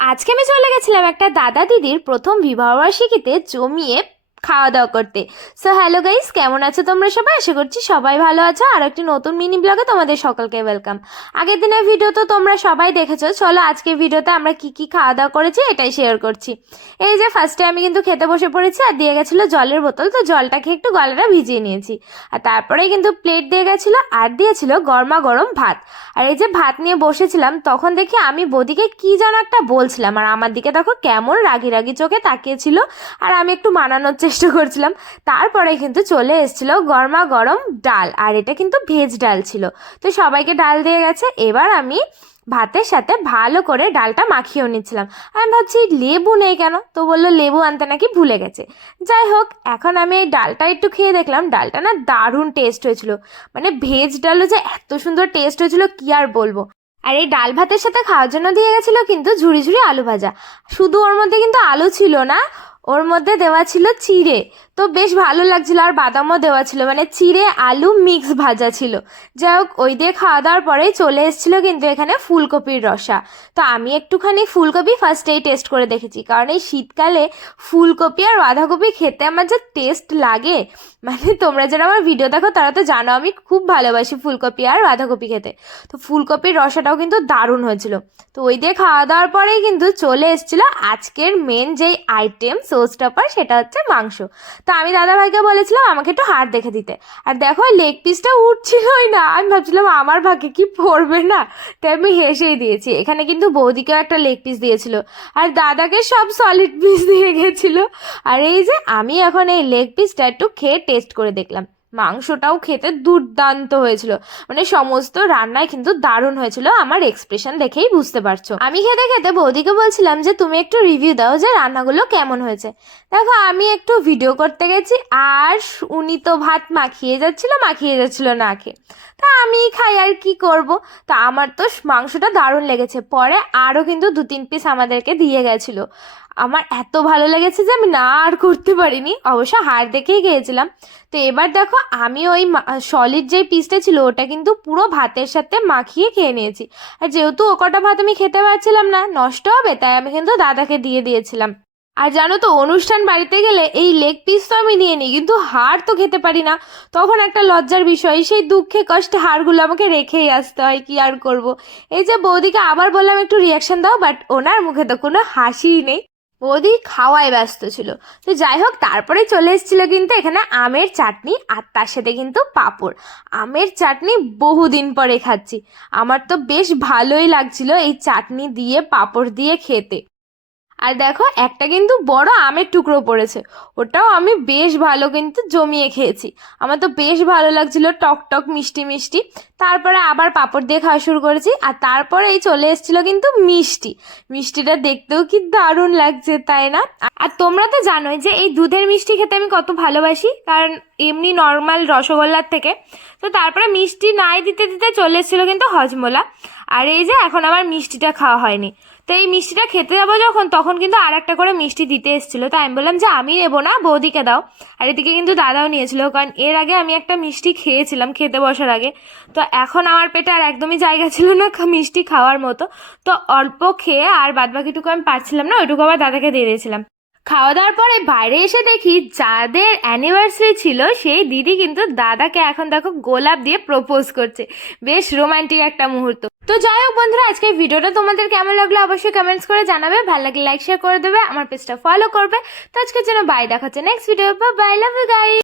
আজকে আমি চলে গেছিলাম একটা দাদা দিদির প্রথম বিবাহবার্ষিকীতে জমিয়ে খাওয়া দাওয়া করতে। সো হ্যালো গাইস, কেমন আছো তোমরা সবাই? আশা করছি সবাই ভালো আছো। আর একটি নতুন মিনি ব্লগে তোমাদের সকলকে ওয়েলকাম। আগের দিনের ভিডিও তো তোমরা সবাই দেখেছো, চলো আজকের ভিডিওতে আমরা কি কি খাওয়া দাওয়া করেছি এটাই শেয়ার করছি। এই যে ফার্স্টে আমি কিন্তু খেতে বসে পড়েছি, আর দিয়ে গেছিলো জলের বোতল, তো জলটা খেয়ে একটু গলাটা ভিজিয়ে নিয়েছি। আর তারপরেই কিন্তু প্লেট দিয়ে গেছিলো আর দিয়েছিল গরমা গরম ভাত। আর এই যে ভাত নিয়ে বসেছিলাম, তখন দেখি আমি বৌদিকে কি যেন একটা বলছিলাম, আর আমার দিকে দেখো কেমন রাগি রাগি চোখে তাকিয়েছিল, আর আমি একটু মানানোর চেষ্টা করছিলাম। তারপরে কিন্তু চলে এসেছিল গরমা গরম ডাল, আর এটা কিন্তু ভেজ ডাল ছিল। তো সবাইকে ডাল দিয়ে গেছে, এবার আমি ভাতের সাথে ভালো করে ডালটা মাখিয়েও নিচ্ছিলাম। আমি ভাবছি লেবু নেই কেন, তো বললো লেবু আনতে নাকি ভুলে গেছে। যাই হোক, এখন আমি এই ডালটা একটু খেয়ে দেখলাম, ডালটা না দারুণ টেস্ট হয়েছিল। মানে ভেজ ডালও যে এত সুন্দর টেস্ট হয়েছিল কি আর বলবো। আর এই ডাল ভাতের সাথে খাওয়ার জন্য দিয়ে গেছিল কিন্তু ঝুড়ি ঝুড়ি আলু ভাজা। শুধু ওর মধ্যে কিন্তু আলু ছিল না, ওর মধ্যে দেওয়া ছিল চিড়ে। তো বেশ ভালো লাগছিল, আর বাদামও দেওয়া ছিল, মানে চিড়ে আলু মিক্স ভাজা ছিল। যাই হোক, ওই দিয়ে খাওয়া দাওয়ার পরেই চলে এসেছিল কিন্তু এখানে ফুলকপির রসা। তো আমি একটুখানি ফুলকপি ফার্স্টেই টেস্ট করে দেখেছি, কারণ এই শীতকালে ফুলকপি আর বাঁধাকপি খেতে আমার যে টেস্ট লাগে, মানে তোমরা যারা আমার ভিডিও দেখো তারা তো জানো আমি খুব ভালোবাসি ফুলকপি আর বাঁধাকপি খেতে। তো ফুলকপির রসাটাও কিন্তু দারুণ হয়েছিল। তো ওই দিয়ে খাওয়া দাওয়ার পরেই কিন্তু চলে এসেছিল আজকের মেন যেই আইটেম শোস্টপার, সেটা হচ্ছে মাংস। তো আমি দাদাভাইকে বলেছিলাম আমাকে একটু হাড় দেখে দিতে, আর দেখো লেগ পিসটা উঠছিলই না। আমি ভাবছিলাম আমার ভাগে কি পড়বে না, তাই আমি হেসেই দিয়েছি। এখানে কিন্তু বৌদিকেও একটা লেগ পিস দিয়েছিল, আর দাদাকে সব সলিড পিস দিয়ে গেছিল। আর এই যে আমি এখন এই লেগ পিসটা একটু খেয়ে টেস্ট করে দেখলাম, মাংসটাও খেতে দুর্দান্ত হয়েছিল। মানে সমস্ত রান্নায় কিন্তু দারুণ হয়েছিল, আমার এক্সপ্রেশন দেখেই বুঝতে পারছো। আমি খেতে খেতে বৌদিকে বলছিলাম যে তুমি একটু রিভিউ দাও যে রান্নাগুলো কেমন হয়েছে। দেখো, আমি একটু ভিডিও করতে গেছি, আর উনি তো ভাত মাখিয়ে যাচ্ছিল না খেয়ে। তা আমি খাই, আর কি করব। তা আমার তো মাংসটা দারুণ লেগেছে, পরে আরও কিন্তু 2-3 পিস আমাদেরকে দিয়ে গেছিলো। আমার এত ভালো লেগেছে যে আমি না আর করতে পারিনি, অবশ্য হাড় দেখেই গিয়েছিলাম। তো এবার দেখো, আমি ওই সলিড যে পিসটা ছিল ওটা কিন্তু পুরো ভাতের সাথে মাখিয়ে খেয়ে নিয়েছি। আর যেহেতু ও কটা ভাত আমি খেতে পারছিলাম না, নষ্ট হবে, তাই আমি কিন্তু দাদাকে দিয়ে দিয়েছিলাম। আর জানো তো, অনুষ্ঠান বাড়িতে গেলে এই লেগ পিস তো আমি নিয়ে নিই, কিন্তু হাড় তো খেতে পারি না। তখন একটা লজ্জার বিষয়, সেই দুঃখে কষ্টে হাড়গুলো আমাকে রেখেই আসতে হয়, কি আর করব। এই যে বৌদিকে আবার বললাম একটু রিয়াকশন দাও, বাট ওনার মুখে তো কোনো হাসিই নেই। বৌদি খাওয়ায় ব্যস্ত ছিল। তো যাই হোক, তারপরে চলে এসেছিল কিন্তু এখানে আমের চাটনি, আর তার সাথে কিন্তু পাঁপড়। আমের চাটনি বহুদিন পরে খাচ্ছি, আমার তো বেশ ভালোই লাগছিল এই চাটনি দিয়ে পাঁপড় দিয়ে খেতে। আর দেখো, একটা কিন্তু বড় আমের টুকরো পড়েছে, ওটাও আমি বেশ ভালো কিন্তু জমিয়ে খেয়েছি। আমার তো বেশ ভালো লাগছিল, টক টক মিষ্টি মিষ্টি। তারপরে আবার পাঁপড় দিয়ে খাওয়া শুরু করেছি, আর তারপরে এই চলে এসেছিল কিন্তু মিষ্টি। মিষ্টিটা দেখতেও কি দারুণ লাগছে, তাই না? আর তোমরা তো জানোই যে এই দুধের মিষ্টি খেতে আমি কত ভালোবাসি, কারণ এমনি নর্মাল রসগোল্লার থেকে। তো তারপরে মিষ্টি নাই দিতে দিতে চলে এসেছিলো কিন্তু হজমোলা। আর এই যে এখন আমার মিষ্টিটা খাওয়া হয়নি, তো এই মিষ্টিটা খেতে যাবো যখন, তখন কিন্তু আর একটা করে মিষ্টি দিতে এসেছিলো। তো আমি বললাম যে আমি নেবো না, বৌদিকে দাও। আর এদিকে কিন্তু দাদাও নিয়েছিল, কারণ এর আগে আমি একটা মিষ্টি খেয়েছিলাম খেতে বসার আগে। তো এখন আমার পেটে আর একদমই জায়গা ছিল না মিষ্টি খাওয়ার মতো। তো অল্প খেয়ে আর বাদবাকিটুকু আমি পারছিলাম না, ওইটুকু আবার দাদাকে দিয়ে দিয়েছিলাম। খাওয়া দাওয়ার পরে বাইরে এসে দেখি যাদের অ্যানিভার্সারি ছিল সেই দিদি কিন্তু দাদাকে এখন দেখো গোলাপ দিয়ে প্রপোজ করছে। বেশ রোমান্টিক একটা মুহূর্ত। তো যাই হোক বন্ধুরা, আজকের ভিডিওটা তোমাদের কেমন লাগলো অবশ্যই কমেন্টস করে জানাবে। ভালো লাগলে লাইক শেয়ার করে দেবে, আমার পেজটা ফলো করবে। তো আজকের জন্য বাই, দেখা হচ্ছে next video. Bye, love you guys.